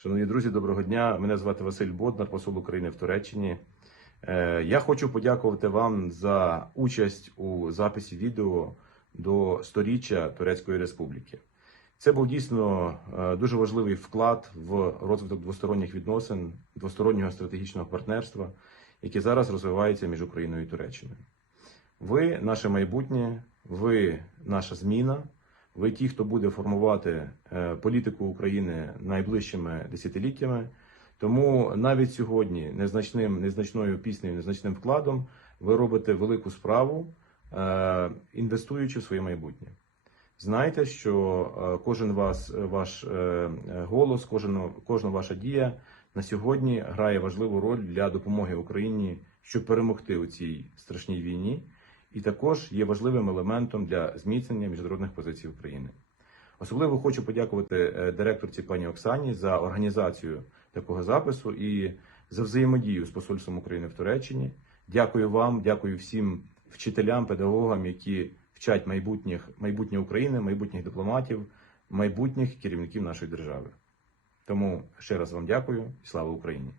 Шановні друзі, доброго дня. Мене звати Василь Боднар, посол України в Туреччині. Е, Я хочу подякувати вам за участь у записі відео до сторіччя Турецької Республіки. Це був дійсно е, дуже важливий вклад в розвиток двосторонніх відносин, двостороннього стратегічного партнерства, яке зараз розвивається між Україною і Туреччиною. Ви наше майбутнє, ви наша зміна. Ви ті, хто буде формувати е, політику України найближчими десятиліттями. Тому навіть сьогодні незначним, незначною піснею, незначним вкладом ви робите велику справу, е, інвестуючи в своє майбутнє. Знайте, що е, кожен вас, ваш голос, кожен, кожна ваша дія на сьогодні грає важливу роль для допомоги Україні, щоб перемогти у цій страшній війні і також є важливим елементом для зміцнення міжнародних позицій України. Особливо хочу подякувати е, директорці пані Оксані за організацію такого запису і за взаємодію з посольством України в Туреччині. Дякую вам, дякую всім вчителям, педагогам, які вчать майбутніх майбутнє України, майбутніх дипломатів, майбутніх керівників нашої держави. Тому ще раз вам дякую і слава Україні!